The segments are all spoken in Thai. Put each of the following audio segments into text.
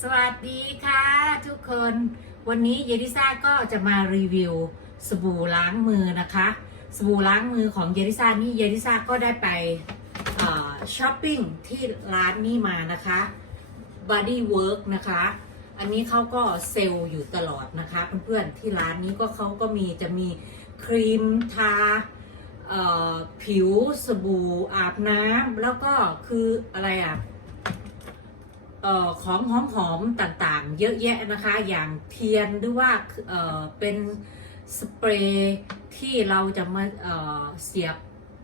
สวัสดีค่ะทุกคน วันนี้เยดิซ่าก็จะมารีวิวสบู่ล้างมือนะคะ สบู่ล้างมือของเยดิซ่านี่เยดิซ่าก็ได้ไปช้อปปิ้งที่ร้านนี้มานะคะ Body Work นะคะ อันนี้เขาก็เซลล์อยู่ตลอดนะคะเพื่อนๆที่ร้านนี้ก็เขาก็มีจะมีครีมทาผิวสบู่อาบน้ำแล้วก็คืออะไรอะ ออของหอมๆต่างๆ เยอะแยะนะคะ อย่างเทียนหรือว่าเเป็นสเปรย์ที่เราจะมาเเสียบ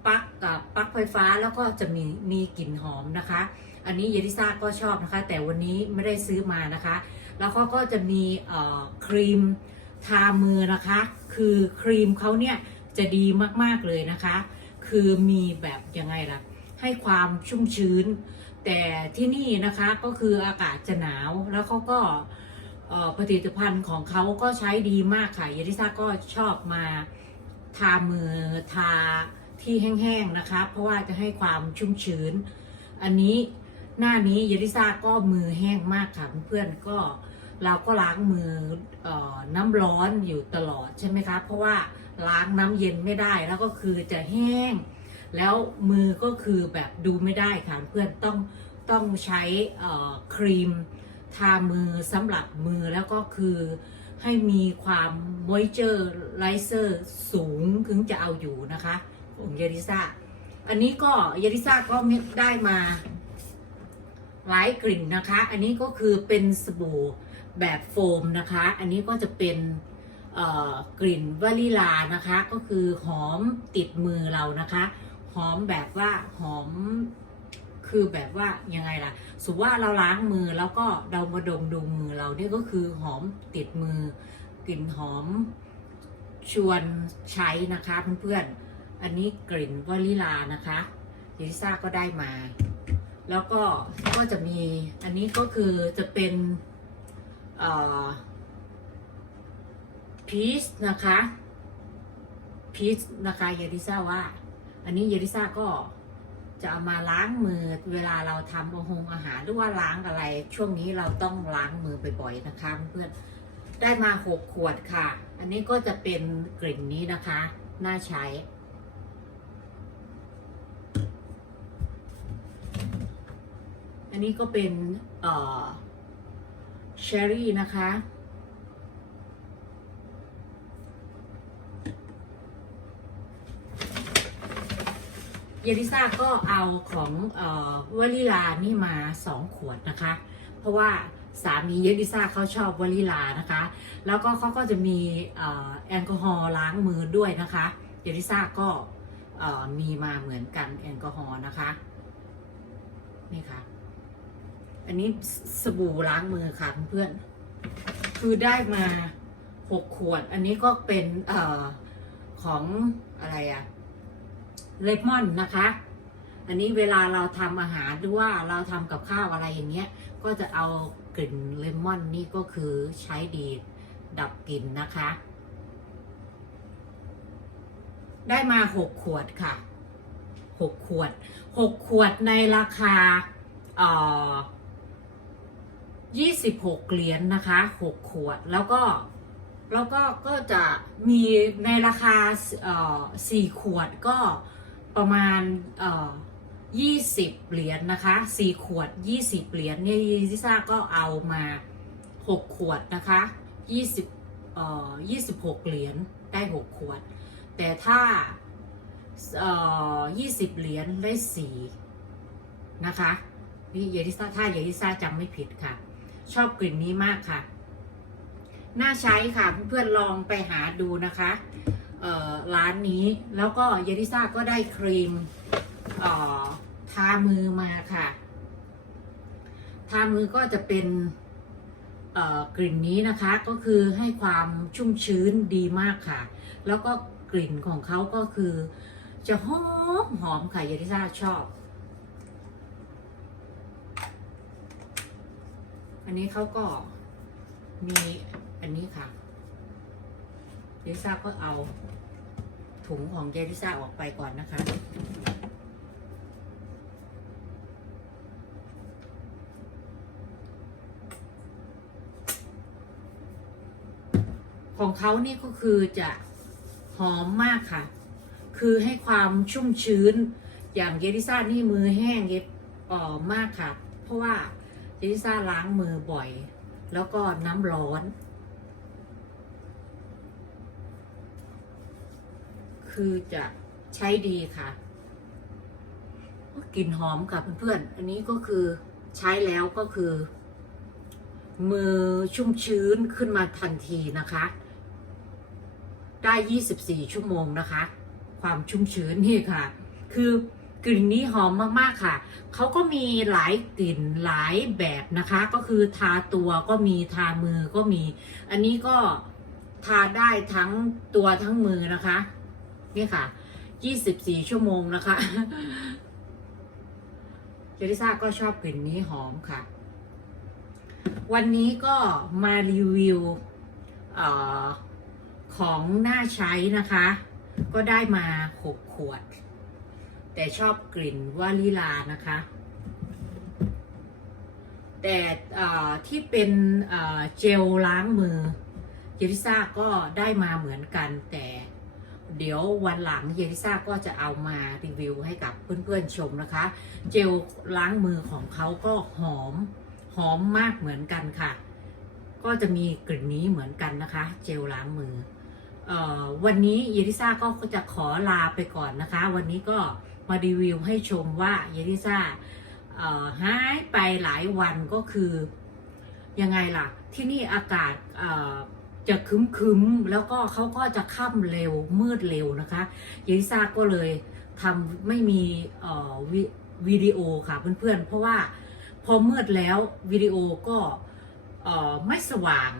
ปลั๊กกับปลั๊กไฟฟ้าแล้วก็จะมีมีกลิ่นหอมนะคะ อันนี้เยลิซ่าก็ชอบนะคะ แต่วันนี้ไม่ได้ซื้อมานะคะ แล้วเขาก็จะมีครีมทามือนะคะ คือครีมเขาเนี่ยจะดีมากๆเลยนะคะ คือมีแบบยังไงล่ะ ให้ความชุ่มชื้น แต่ที่นี่นะคะก็คืออากาศจะหนาวแล้วเขาก็ผลิตภัณฑ์ของเขาก็ใช้ดีมากค่ะยาริซ่าก็ชอบมาทามือทาที่แห้งๆนะคะ เพราะว่าจะให้ความชุ่มชื้น อันนี้หน้านี้ยาริซ่าก็มือแห้งมากค่ะเพื่อนๆก็เราก็ล้างมือออน้ำร้อนอยู่ตลอดใช่ไหมคะเพราะว่าล้างน้ำเย็นไม่ได้แล้วก็คือจะแห้ง แล้วมือก็คือแบบดูไม่ได้ค่ะเพื่อนต้องต้องใช้ครีมทามือสำหรับมือแล้วก็คือให้มีความ moisturizer สูงถึงจะเอาอยู่นะคะของเยริซ่าอันนี้ก็เยริซ่าก็ได้มาหลายกลิ่นนะคะ อันนี้ก็คือเป็นสบู่แบบโฟมนะคะ อันนี้ก็จะเป็นกลิ่นวานิลานะคะ ก็คือหอมติดมือเรานะคะ หอมแบบว่าหอมคือแบบว่ายังไงล่ะสมมติว่าเราล้างมือแล้วก็เรามาดมดูมือเราเนี่ยก็คือหอมติดมือกลิ่นหอมชวนใช้นะคะเพื่อนๆ อันนี้กลิ่นวานิลานะคะลิซ่าก็ได้มา แล้วก็ก็จะมีอันนี้ก็คือจะเป็นเอ่อพีชนะคะพีชนะคะเยดิซ่าว่า อันนี้เยลิซ่าก็จะเอามาล้างมือเวลาเราทำอาหงอาหารหรือว่าล้างอะไร ช่วงนี้เราต้องล้างมือบ่อยๆนะคะเพื่อนได้มาหกขวดค่ะ อันนี้ก็จะเป็นกลิ่นนี้นะคะ น่าใช้ อันนี้ก็เป็นเอ่อเชอรี่นะคะ ยลิซ่าก็เอาของออวานิลานี่มาสองขวดนะคะ เพราะว่าสามีเยลิซ่าเขาชอบวานิลานะคะ แล้วก็เขาก็จะมีออแอลกอฮอล์ล้างมือด้วยนะคะเยลิซ่าก็มีมาเหมือนกันแอลกอฮอล์นะคะนี่ค่ะ อันนี้สบู่ล้างมือค่ะเพื่อนคือได้มาหกขวด อันนี้ก็เป็นออของอะไรอะ เลมอนนะคะ อันนี้เวลาเราทำอาหารหรือว่าเราทำกับข้าวอะไรอย่างเงี้ย ก็จะเอากลิ่นเลมอนนี่ก็คือใช้ดีดับกลิ่นนะคะ ได้มาหกขวดค่ะหกขวดหกขวดในราคาเอ่อยี่สิบหกเหรียญนนะคะหกขวดแล้วก็แล้วก็ก็จะมีในราคาเอ่อสี่ขวดก็ ประมาณเอ่อยี่สิบเหรียญนนะคะสี่ขวดยี่สิบเหรียญเนี่ยยิซ่าก็เอามาหกขวดนะคะยี่สิบเอ่อยี่สิบหกเหรียญได้หกขวด แต่ถ้าเอ่อยี่สิบเหรียญได้สี่นะคะนี่เยลิซ่าถ้าเยลิซ่าจำไม่ผิดค่ะ ชอบกลิ่นนี้มากค่ะ น่าใช้ค่ะเพื่อนๆลองไปหาดูนะคะ ร้านนี้แล้วก็เยลิซ่าก็ได้ครีมทามือมาค่ะ ทามือก็จะเป็นกลิ่นนี้นะคะก็คือให้ความชุ่มชื้นดีมากค่ะ แล้วก็กลิ่นของเขาก็คือ จะหอมหอมค่ะเยลิซ่าชอบ อันนี้เขาก็มีอันนี้ค่ะ ลิซ่าก็เอาถุงของเจลิซ่าออกไปก่อนนะคะ ของเขานี่ก็คือจะหอมมากค่ะ คือให้ความชุ่มชื้น อย่างเยลิซ่านี่มือแห้งเย็บออมากค่ะ เพราะว่าเยลิซ่าล้างมือบ่อย แล้วก็น้ำร้อน คือจะใช้ดีค่ะกลิ่นหอมค่ะเพื่อนๆ อันนี้ก็คือใช้แล้วก็คือ มือชุ่มชื้นขึ้นมาทันทีนะคะ ได้ 24 ชั่วโมงนะคะ ความชุ่มชื้นนี่ค่ะ คือกลิ่นนี้หอมมากๆค่ะ เขาก็มีหลายกลิ่นหลายแบบนะคะ ก็คือทาตัวก็มีทามือก็มี อันนี้ก็ทาได้ทั้งตัวทั้งมือนะคะ นี่ค่ะ 24 ชั่วโมงนะคะ เจริซ่าก็ชอบกลิ่นนี้หอมค่ะ วันนี้ก็มารีวิวออของน่าใช้นะคะ ก็ได้มา 6 ขวด แต่ชอบกลิ่นวาลิลานะคะ แต่ที่เป็นเจลล้างมือเยลิซ่าก็ได้มาเหมือนกันแต่ เดี๋ยววันหลังเยลิซ่าก็จะเอามารีวิวให้กับเพื่อนๆชมนะคะ เจลล้างมือของเขาก็หอมหอมมากเหมือนกันค่ะ ก็จะมีกลิ่นนี้เหมือนกันนะคะ เจลล้างมือออวันนี้เยลิซ่าก็จะขอลาไปก่อนนะคะ วันนี้ก็มารีวิวให้ชมว่าเยลิซ่าหายไปหลายวันก็คือยังไงล่ะ ที่นี่อากาศ จะคึมคึมๆแล้วก็เขาก็จะค่ำเร็วมืดเร็วนะคะเยลิซาก็เลยทำไม่มีเอ่อวิวิดีโอค่ะเพื่อนๆ เพราะว่าพอมืดแล้ววิดีโอก็เอ่อไม่สว่าง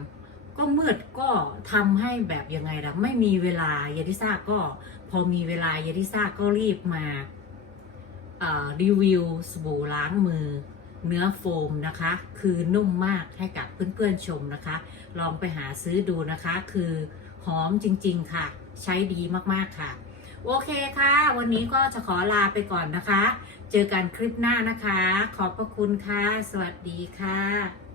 ก็มืดก็ทำให้แบบยังไงล่ะไม่มีเวลาเยลิซ่าก็พอมีเวลาเยลิซ่าก็รีบมารีวิวสบู่ล้างมือ เนื้อโฟมนะคะ คือนุ่มมากให้กับเพื่อนๆชมนะคะ ลองไปหาซื้อดูนะคะ คือหอมจริงๆค่ะ ใช้ดีมากๆค่ะ โอเคค่ะ วันนี้ก็จะขอลาไปก่อนนะคะ เจอกันคลิปหน้านะคะ ขอบพระคุณค่ะ สวัสดีค่ะ